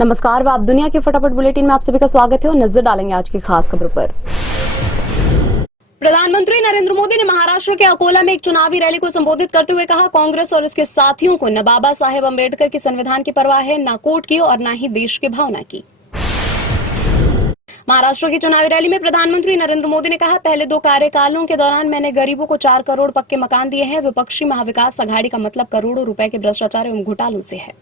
नमस्कार, आप दुनिया के फटाफट बुलेटिन में आप सभी का स्वागत है और नजर डालेंगे आज की खास खबरों पर। प्रधानमंत्री नरेंद्र मोदी ने महाराष्ट्र के अकोला में एक चुनावी रैली को संबोधित करते हुए कहा, कांग्रेस और इसके साथियों को न बाबा साहेब अम्बेडकर के संविधान की परवाह है, न कोर्ट की और न ही देश की भावना की। महाराष्ट्र की चुनावी रैली में प्रधानमंत्री नरेंद्र मोदी ने कहा, पहले 2 कार्यकालों के दौरान मैंने गरीबों को 4 करोड़ पक्के मकान दिए हैं। विपक्षी महाविकास अघाड़ी का मतलब करोड़ों रुपए के भ्रष्टाचार एवं घोटालों से है।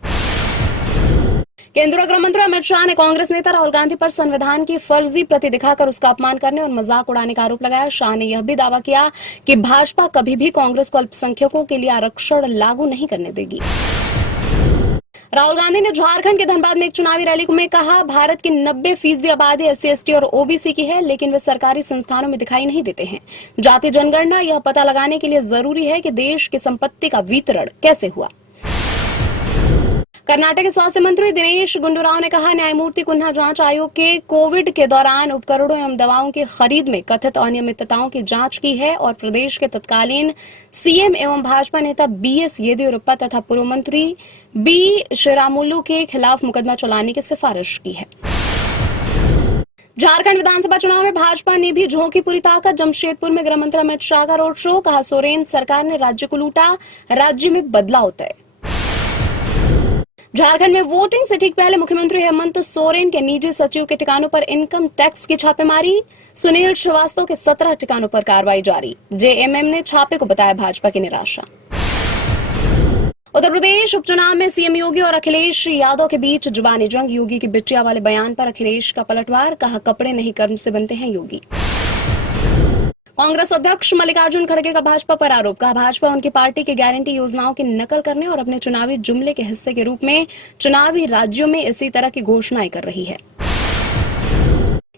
केंद्रीय गृह मंत्री अमित शाह ने कांग्रेस नेता राहुल गांधी पर संविधान की फर्जी प्रति दिखाकर उसका अपमान करने और मजाक उड़ाने का आरोप लगाया। शाह ने यह भी दावा किया कि भाजपा कभी भी कांग्रेस को अल्पसंख्यकों के लिए आरक्षण लागू नहीं करने देगी। राहुल गांधी ने झारखंड के धनबाद में एक चुनावी रैली में कहा, भारत की 90% आबादी SC ST और OBC की है, लेकिन वे सरकारी संस्थानों में दिखाई नहीं देते हैं। जाति जनगणना यह पता लगाने के लिए जरूरी है कि देश की संपत्ति का वितरण कैसे हुआ। कर्नाटक के स्वास्थ्य मंत्री दिनेश गुंडूराव ने कहा, न्यायमूर्ति कुन्हा जांच आयोग के कोविड के दौरान उपकरणों एवं दवाओं की खरीद में कथित अनियमितताओं की जांच की है और प्रदेश के तत्कालीन CM एवं भाजपा नेता BS येदियुरप्पा तथा पूर्व मंत्री B श्रीरामुलु के खिलाफ मुकदमा चलाने की सिफारिश की है। झारखंड विधानसभा चुनाव में भाजपा ने भी झोंकी पूरी ताकत। जमशेदपुर में गृह मंत्री अमित शाह का रोड शो, कहा सोरेन सरकार ने राज्य को लूटा, राज्य में बदलाव तय। झारखंड में वोटिंग से ठीक पहले मुख्यमंत्री हेमंत सोरेन के निजी सचिव के ठिकानों पर इनकम टैक्स की छापेमारी। सुनील श्रीवास्तव के 17 ठिकानों पर कार्रवाई जारी। JMM ने छापे को बताया भाजपा की निराशा। उत्तर प्रदेश उपचुनाव में CM योगी और अखिलेश यादव के बीच जुबानी जंग। योगी की बिटिया वाले बयान पर अखिलेश का पलटवार, कहा कपड़े नहीं कर्म से बनते हैं योगी। कांग्रेस अध्यक्ष मल्लिकार्जुन खड़गे का भाजपा पर आरोप, कहा भाजपा उनकी पार्टी की गारंटी योजनाओं की नकल करने और अपने चुनावी जुमले के हिस्से के रूप में चुनावी राज्यों में इसी तरह की घोषणाएं कर रही है।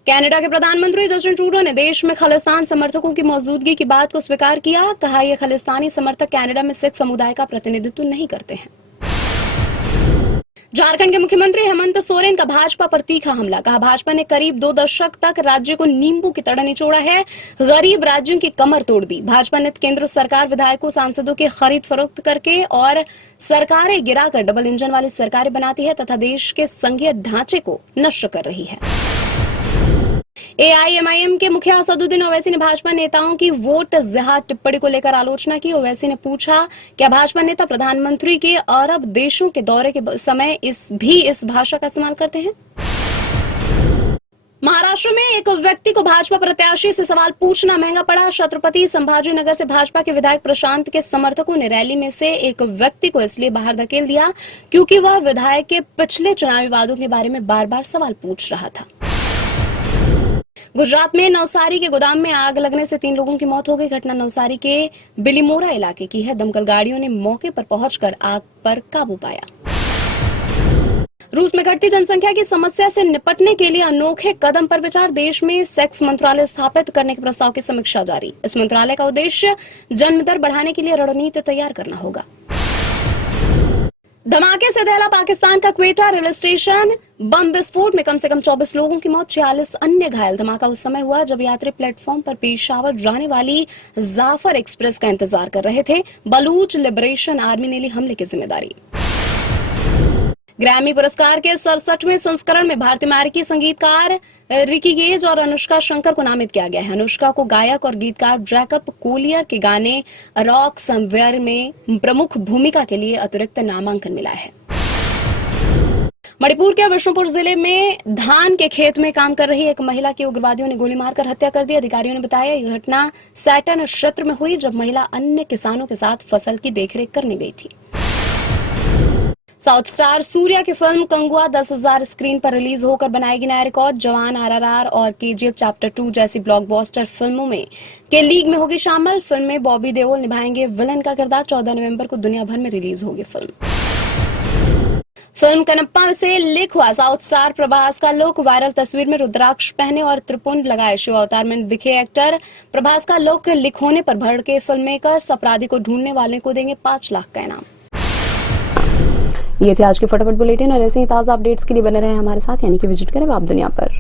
कनाडा के प्रधानमंत्री जस्टिन ट्रूडो ने देश में खालिस्तान समर्थकों की मौजूदगी की बात को स्वीकार किया, कहा यह खालिस्तानी समर्थक कनाडा में सिख समुदाय का प्रतिनिधित्व नहीं करते हैं। झारखंड के मुख्यमंत्री हेमंत सोरेन का भाजपा पर तीखा हमला, कहा भाजपा ने करीब 2 दशक तक राज्य को नींबू की तरह निचोड़ा है, गरीब राज्यों की कमर तोड़ दी। भाजपा ने केंद्र सरकार विधायकों सांसदों की खरीद फरोख्त करके और सरकारें गिराकर डबल इंजन वाली सरकारें बनाती है तथा देश के संघीय ढांचे को नष्ट कर रही है। AIMIM के मुखिया असदुद्दीन ओवैसी ने भाजपा नेताओं की वोट जिहाद टिप्पणी को लेकर आलोचना की। ओवैसी ने पूछा, क्या भाजपा नेता प्रधानमंत्री के अरब देशों के दौरे के समय इस भाषा का इस्तेमाल करते हैं? महाराष्ट्र में एक व्यक्ति को भाजपा प्रत्याशी से सवाल पूछना महंगा पड़ा। छत्रपति संभाजीनगर से भाजपा के विधायक प्रशांत के समर्थकों ने रैली में से एक व्यक्ति को इसलिए बाहर धकेल दिया क्योंकि वह विधायक के पिछले चुनावी वादों के बारे में बार-बार सवाल पूछ रहा था। गुजरात में नवसारी के गोदाम में आग लगने से 3 लोगों की मौत हो गई। घटना नवसारी के बिलीमोरा इलाके की है। दमकल गाड़ियों ने मौके पर पहुंचकर आग पर काबू पाया। रूस में घटती जनसंख्या की समस्या से निपटने के लिए अनोखे कदम पर विचार। देश में सेक्स मंत्रालय स्थापित करने के प्रस्ताव की समीक्षा जारी। इस मंत्रालय का उद्देश्य जन्म दर बढ़ाने के लिए रणनीति तैयार करना होगा। धमाके से दहला पाकिस्तान का क्वेटा रेलवे स्टेशन। बम विस्फोट में कम से कम 24 लोगों की मौत, 46 अन्य घायल। धमाका उस समय हुआ जब यात्री प्लेटफॉर्म पर पेशावर जाने वाली जाफर एक्सप्रेस का इंतजार कर रहे थे। बलूच लिबरेशन आर्मी ने ली हमले की जिम्मेदारी। ग्रैमी पुरस्कार के 67वें संस्करण में भारतीय अमेरिकी संगीतकार रिकी गेज और अनुष्का शंकर को नामित किया गया है। अनुष्का को गायक और गीतकार जैकब कोलियर के गाने रॉक समवेयर में प्रमुख भूमिका के लिए अतिरिक्त नामांकन मिला है। मणिपुर के विष्णुपुर जिले में धान के खेत में काम कर रही एक महिला की उग्रवादियों ने गोली मारकर हत्या कर दी। अधिकारियों ने बताया यह घटना सैटन क्षेत्र में हुई जब महिला अन्य किसानों के साथ फसल की देखरेख करने गई थी। साउथ स्टार सूर्या की फिल्म कंगुआ 10,000 स्क्रीन पर रिलीज होकर बनाएगी नया रिकॉर्ड। जवान, RRR और KGF चैप्टर 2 जैसी ब्लॉकबस्टर फिल्मों में के लीग में होगी शामिल। फिल्म में बॉबी देओल निभाएंगे विलन का किरदार। 14 नवंबर को दुनिया भर में रिलीज होगी फिल्म कनप्पा से लीक हुआ साउथ स्टार प्रभास का लुक। वायरल तस्वीर में रुद्राक्ष पहने और त्रिपुंड लगाए शिव अवतार में दिखे एक्टर। प्रभास का लुक लीक होने पर भड़के फिल्म मेकर्स अपराधी को ढूंढने वाले को देंगे 5 लाख का इनाम। ये थी आज की फटाफट बुलेटिन और ऐसे ही ताज़ा अपडेट्स के लिए बने रहे हमारे साथ, यानी कि विजिट करें आप दुनिया पर।